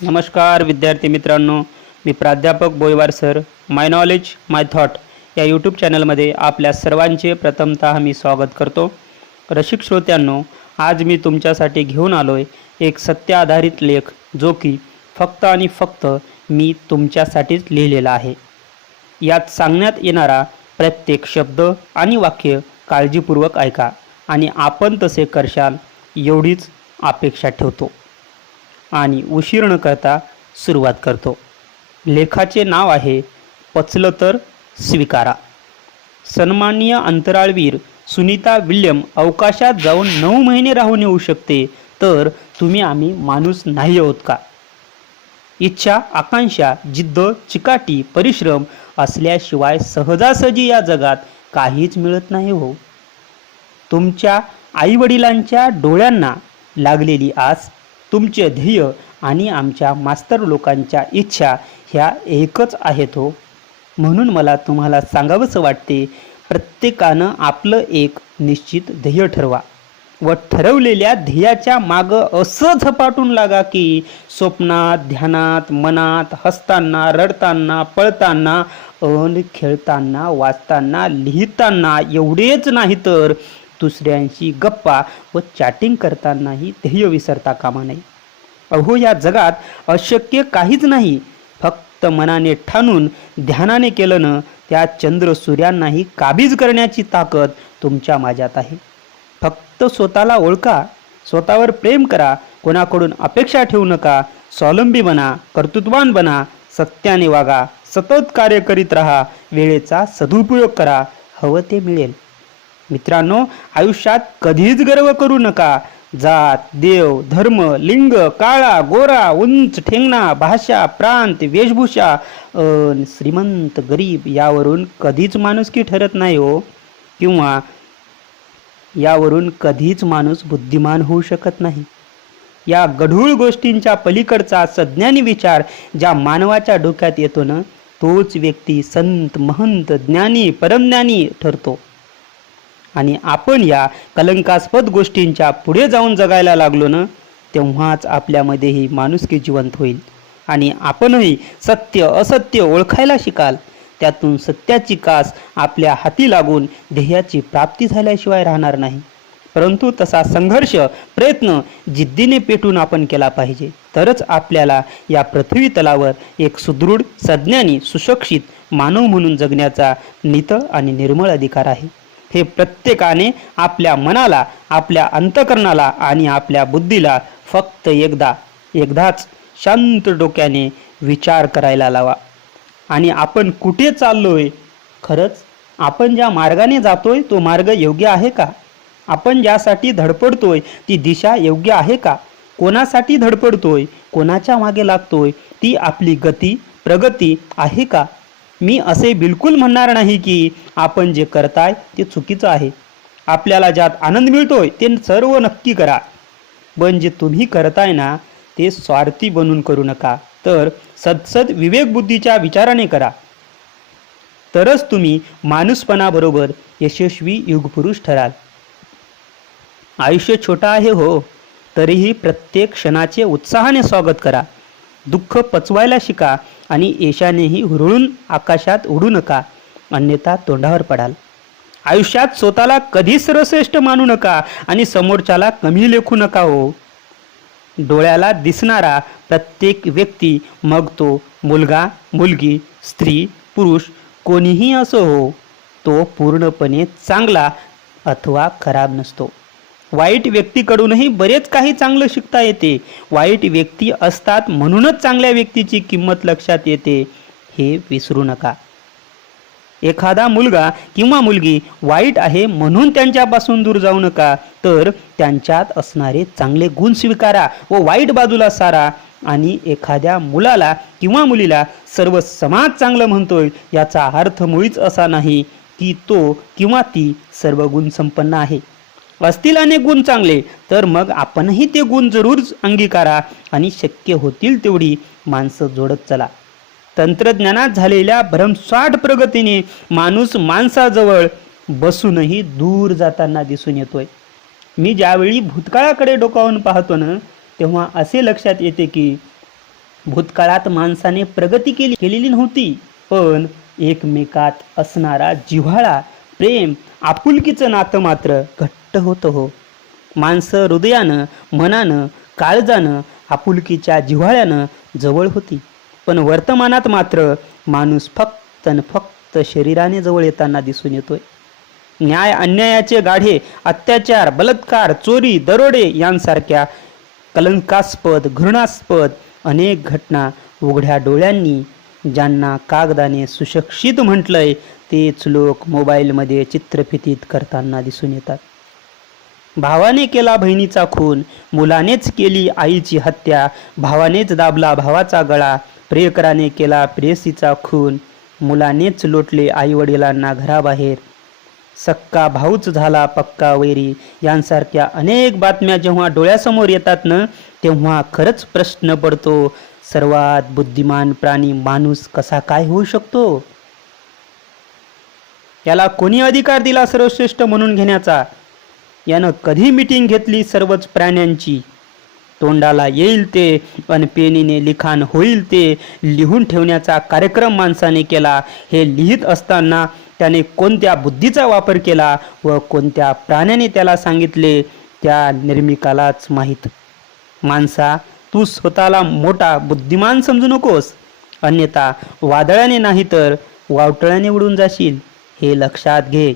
नमस्कार विद्यार्थी मित्रांनो, मी प्राध्यापक बोईवार सर माय नॉलेज माय थॉट या यूट्यूब चॅनलमध्ये आपल्या सर्वांचे प्रथमतः मी स्वागत करतो. रसिक श्रोत्यांनो, आज मी तुमच्यासाठी घेऊन आलो आहे एक सत्य आधारित लेख, जो की फक्त आणि फक्त मी तुमच्यासाठीच लिहिलेला आहे. यात सांगण्यात येणारा प्रत्येक शब्द आणि वाक्य काळजीपूर्वक ऐका आणि आपण तसे करशाल एवढीच अपेक्षा ठेवतो. आणि उशीर न करता सुरुवात करतो. लेखाचे नाव आहे पचलं तर स्वीकारा. सन्माननीय अंतराळवीर सुनीता विल्यम अवकाशात जाऊन 9 महिने राहून येऊ शकते, तर तुम्ही आम्ही माणूस नाही आहोत का? इच्छा, आकांक्षा, जिद्द, चिकाटी, परिश्रम असल्याशिवाय सहजासहजी या जगात काहीच मिळत नाही हो. तुमच्या आईवडिलांच्या डोळ्यांना लागलेली आस, तुमचे ध्येय आणि आमच्या मास्तर लोकांच्या इच्छा ह्या एकच आहेत हो. म्हणून मला तुम्हाला सांगावंसं वाटते, प्रत्येकानं आपलं एक निश्चित ध्येय ठरवा व ठरवलेल्या ध्येयाच्या मागं असं झपाटून लागा की स्वप्नात, ध्यानात, मनात, हसताना, रडताना, पळताना, खेळताना, वाचताना, लिहिताना एवढेच नाही तर दुसऱ्यांशी गप्पा व चॅटिंग करतानाही ध्येय विसरता कामा नये. अहो, या जगात अशक्य काहीच नाही. फक्त मनाने ठाणून ध्यानाने केलं ना, त्या चंद्र सूर्यांनाही काबीज करण्याची ताकद तुमच्या माझ्यात आहे. फक्त स्वतःला ओळखा, स्वतःवर प्रेम करा, कोणाकडून अपेक्षा ठेवू नका, स्वावलंबी बना, कर्तृत्वान बना, सत्याने वागा, सतत कार्य करीत राहा, वेळेचा सदुपयोग करा, हवं ते मिळेल. मित्रांनो, आयुष्यात कधीच गर्व करू नका. जात, देव, धर्म, लिंग, काळा, गोरा, उंच, ठेंगणा, भाषा, प्रांत, वेशभूषा, श्रीमंत, गरीब यावरून कधीच माणुसकी ठरत नाही हो. किंवा यावरून कधीच माणूस बुद्धिमान होऊ शकत नाही. या गढूळ गोष्टींच्या पलीकडचा सज्ञानी विचार ज्या मानवाच्या डोक्यात येतो ना, तोच व्यक्ती संत, महंत, ज्ञानी, परमज्ञानी ठरतो. आणि आपण या कलंकास्पद गोष्टींच्या पुढे जाऊन जगायला लागलो ना, तेव्हाच आपल्यामध्येही माणुसकी जिवंत होईल आणि आपणही सत्य असत्य ओळखायला शिकाल. त्यातून सत्याची कास आपल्या हाती लागून ध्येयाची प्राप्ती झाल्याशिवाय राहणार नाही. परंतु तसा संघर्ष, प्रयत्न जिद्दीने पेटून आपण केला पाहिजे. तरच आपल्याला या पृथ्वी तलावर एक सुदृढ, सज्ञानी, सुशिक्षित मानव म्हणून जगण्याचा नित आणि निर्मळ अधिकार आहे. हे प्रत्येकाने आपल्या मनाला, आपल्या अंतःकरणाला आणि आपल्या बुद्धीला फक्त एकदाच शांत डोक्याने विचार करायला लावा. आणि आपण कुठे चाललोय? खरंच आपण ज्या मार्गाने जातोय तो मार्ग योग्य आहे का? आपण ज्यासाठी धडपडतोय ती दिशा योग्य आहे का? कोणासाठी धडपडतोय, कोणाच्या मागे लागतोय, ती आपली गती, प्रगती आहे का? मी असे बिलकुल म्हणणार नाही की आपण जे करताय ते चुकीचं आहे. आपल्याला ज्यात आनंद मिळतोय ते सर्व नक्की करा. पण जे तुम्ही करताय ना, ते स्वार्थी बनून करू नका, तर सदसद विवेकबुद्धीच्या विचाराने करा. तरच तुम्ही माणूसपणाबरोबर यशस्वी युगपुरुष ठराल. आयुष्य छोटा आहे हो, तरीही प्रत्येक क्षणाचे उत्साहाने स्वागत करा. दुःख पचवायला शिका आणि यशानेही हुरळून आकाशात उडू नका, अन्यथा तोंडावर पडाल. आयुष्यात स्वतःला कधीच सर्वश्रेष्ठ मानू नका आणि समोरच्याला कमी लेखू नका हो. डोळ्याला दिसणारा प्रत्येक व्यक्ती, मग तो मुलगा, मुलगी, स्त्री, पुरुष कोणीही असो हो, तो पूर्णपणे चांगला अथवा खराब नसतो. वाईट व्यक्तीकडूनही बरेच काही चांगलं शिकता येते. वाईट व्यक्ती असतात म्हणूनच चांगल्या व्यक्तीची किंमत लक्षात येते, हे विसरू नका. एखादा मुलगा किंवा मुलगी वाईट आहे म्हणून त्यांच्यापासून दूर जाऊ नका, तर त्यांच्यात असणारे चांगले गुण स्वीकारा व वाईट बाजूला सारा. आणि एखाद्या मुलाला किंवा मुलीला सर्व समाज चांगलं म्हणतोय याचा अर्थ मुळीच असा नाही की तो किंवा ती सर्व गुण संपन्न आहे. असतील अनेक गुण चांगले, तर मग आपणही ते गुण जरूर अंगीकारा आणि शक्य होतील तेवढी माणसं जोडत चला. तंत्रज्ञानात झालेल्या भरमसाठ प्रगतीने माणूस माणसाजवळ बसूनही दूर जाताना दिसून येतोय. मी ज्यावेळी भूतकाळाकडे डोकावून पाहतो ना, तेव्हा असे लक्षात येते की भूतकाळात माणसाने प्रगती केलेली नव्हती, पण एकमेकात असणारा जिव्हाळा, प्रेम, आपुलकीचं नातं मात्र घट्ट होतं हो. माणसं हृदयानं, मनानं, काळजानं, आपुलकीच्या जिव्हाळ्यानं जवळ होती. पण वर्तमानात मात्र माणूस फक्त आणि फक्त शरीराने जवळ येताना दिसून येतोय. न्याय अन्यायाचे गाढे, अत्याचार, बलात्कार, चोरी, दरोडे यांसारख्या कलंकास्पद, घृणास्पद अनेक घटना उघड्या डोळ्यांनी ज्यांना कागदाने सुशिक्षित म्हटलंय तेच लोक मोबाईलमध्ये चित्रफितीत करताना दिसून येतात. भावाने केला बहिणीचा खून, मुलानेच केली आईची हत्या, भावानेच दाबला भावाचा गळा, प्रियकराने केला प्रेयसीचा खून, मुलानेच लोटले आईवडिलांना घराबाहेर, सक्का भाऊच झाला पक्का वैरी यांसारख्या अनेक बातम्या जेव्हा डोळ्यासमोर येतात ना, तेव्हा खरंच प्रश्न पडतो, सर्वात बुद्धिमान प्राणी माणूस कसा काय होऊ शकतो? याला कोणी अधिकार दिला सर्वश्रेष्ठ म्हणून घेण्याचा? यानं कधी मीटिंग घेतली सर्वच प्राण्यांची? तोंडाला येईल ते अन पेनीने लिखाण होईल ते लिहून ठेवण्याचा कार्यक्रम माणसाने केला. हे लिहित असताना त्याने कोणत्या बुद्धीचा वापर केला व कोणत्या प्राण्याने त्याला सांगितले त्या निर्मिकालाच माहीत. माणसा, तू स्वतःला मोठा बुद्धिमान समजू नकोस, अन्यथा वादळाने नाही तर वावटळ्याने उडून जाशील, हे लक्षात घे.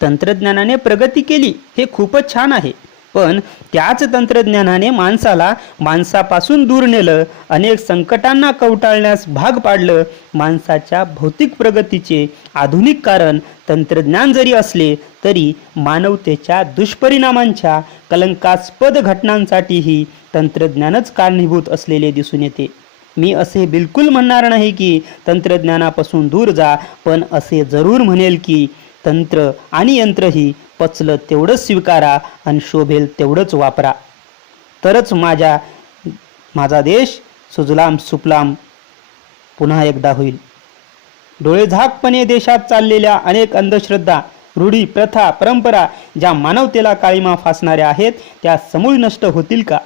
तंत्रज्ञानाने प्रगती केली हे खूपच छान आहे, पण त्याच तंत्रज्ञानाने माणसाला माणसापासून दूर नेलं, अनेक संकटांना कवटाळण्यास भाग पाडलं. माणसाच्या भौतिक प्रगतीचे आधुनिक कारण तंत्रज्ञान जरी असले तरी मानवतेच्या दुष्परिणामांच्या कलंकास्पद घटनांसाठीही तंत्रज्ञानच कारणीभूत असलेले दिसून येते. मी असे बिलकुल म्हणणार नाही की तंत्रज्ञानापासून दूर जा, पण असे जरूर म्हणेल की तंत्र आणि यंत्रही पचलं तेवढंच स्वीकारा आणि शोभेल तेवढंच वापरा, तरच माझा देश सुजलाम सुफलाम पुन्हा एकदा होईल. डोळेझाकपणे देशात चाललेल्या अनेक अंधश्रद्धा, रूढी, प्रथा, परंपरा ज्या मानवतेला काळीमा फासणाऱ्या आहेत त्या समूळ नष्ट होतील का?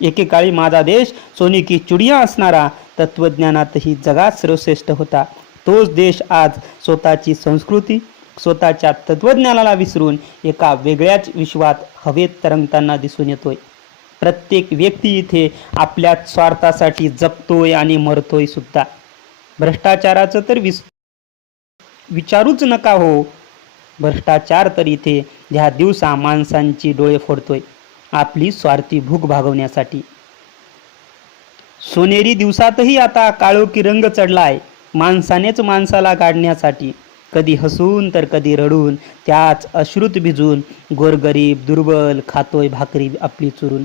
एकेकाळी माझा देश सोने की चिडिया असणारा, तत्वज्ञानातही जगात सर्वश्रेष्ठ होता. तोच देश आज स्वतःची संस्कृती, स्वतःच्या तत्वज्ञानाला विसरून एका वेगळ्याच विश्वात हवेत तरंगताना दिसून येतोय. प्रत्येक व्यक्ती इथे आपल्या स्वार्थासाठी जगतोय आणि मरतोय सुद्धा. भ्रष्टाचाराचं तर विचारूच नका हो. भ्रष्टाचार तर इथे ह्या दिवसा माणसांची डोळे फोडतोय आपली स्वार्थी भूक भागवण्यासाठी. सोनेरी दिवसातही आता काळोखी रंग चढलाय माणसानेच माणसाला काढण्यासाठी. कधी हसून तर कधी रडून, त्याच अश्रूत भिजून गोरगरीब दुर्बल खातोय भाकरी आपली चुरून.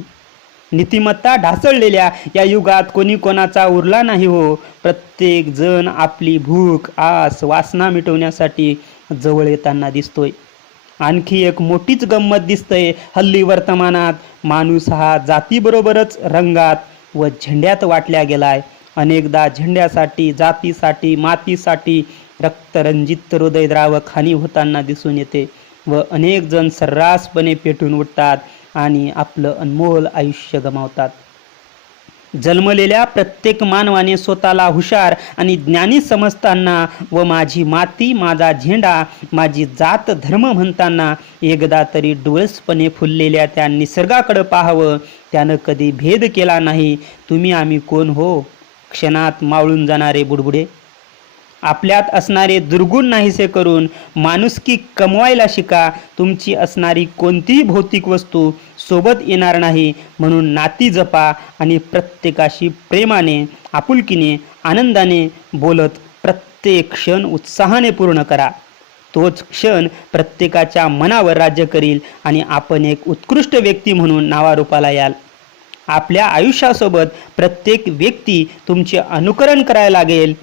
नीतिमत्ता ढासळलेल्या या युगात कोणी कोणाचा उरला नाही हो. प्रत्येक जण आपली भूक, आस, वासना मिटवण्यासाठी जवळ येताना दिसतोय. आणखी एक मोठीच गंमत दिसतंय हल्ली वर्तमानात. माणूस हा जातीबरोबरच रंगात व झेंड्यात वाटल्या गेलाय. अनेकदा झेंड्यासाठी, जातीसाठी, मातीसाठी रक्तरंजित हृदयद्रावक हानी होताना दिसून येते व अनेक जण सर्रासपणे पेटून उठतात आणि आपलं अनमोल आयुष्य गमावतात. जन्मलेल्या प्रत्येक मानवाने स्वतःला हुशार आणि ज्ञानी समजताना व माझी माती, माझा झेंडा, माझी जात, धर्म म्हणताना एकदा तरी डोळसपणे फुललेल्या त्या निसर्गाकडे पाहावं. त्यानं कधी भेद केला नाही. तुम्ही आम्ही कोण हो? क्षणात मावळून जाणारे बुडबुडे. आपल्यात असणारे दुर्गुण नाहीसे करून माणुसकी कमवायला शिका. तुमची असणारी कोणतीही भौतिक वस्तू सोबत येणार नाही, म्हणून नाती जपा आणि प्रत्येकाशी प्रेमाने, आपुलकीने, आनंदाने बोलत प्रत्येक क्षण उत्साहाने पूर्ण करा. तोच क्षण प्रत्येकाच्या मनावर राज्य करील आणि आपण एक उत्कृष्ट व्यक्ती म्हणून नावारूपाला याल. आपल्या आयुष्यासोबत प्रत्येक व्यक्ती तुमचे अनुकरण करायला लागेल.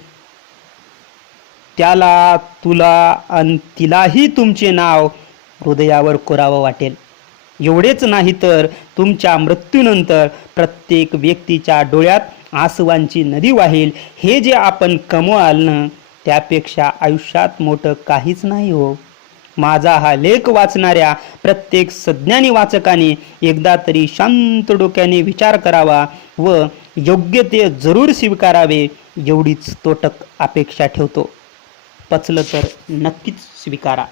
त्याला, तुला आणि तिलाही तुमचे नाव हृदयावर कोरावं वाटेल. एवढेच नाही तर तुमच्या मृत्यूनंतर प्रत्येक व्यक्तीच्या डोळ्यात आसवांची नदी वाहील. हे जे आपण कमवाल ना, त्यापेक्षा आयुष्यात मोठं काहीच नाही हो. माझा हा लेख वाचणाऱ्या प्रत्येक सज्ञानी वाचकाने एकदा तरी शांत डोक्याने विचार करावा व योग्य ते जरूर स्वीकारावे, एवढीच तोटक अपेक्षा ठेवतो. पचलं तर नक्कीच स्वीकारा.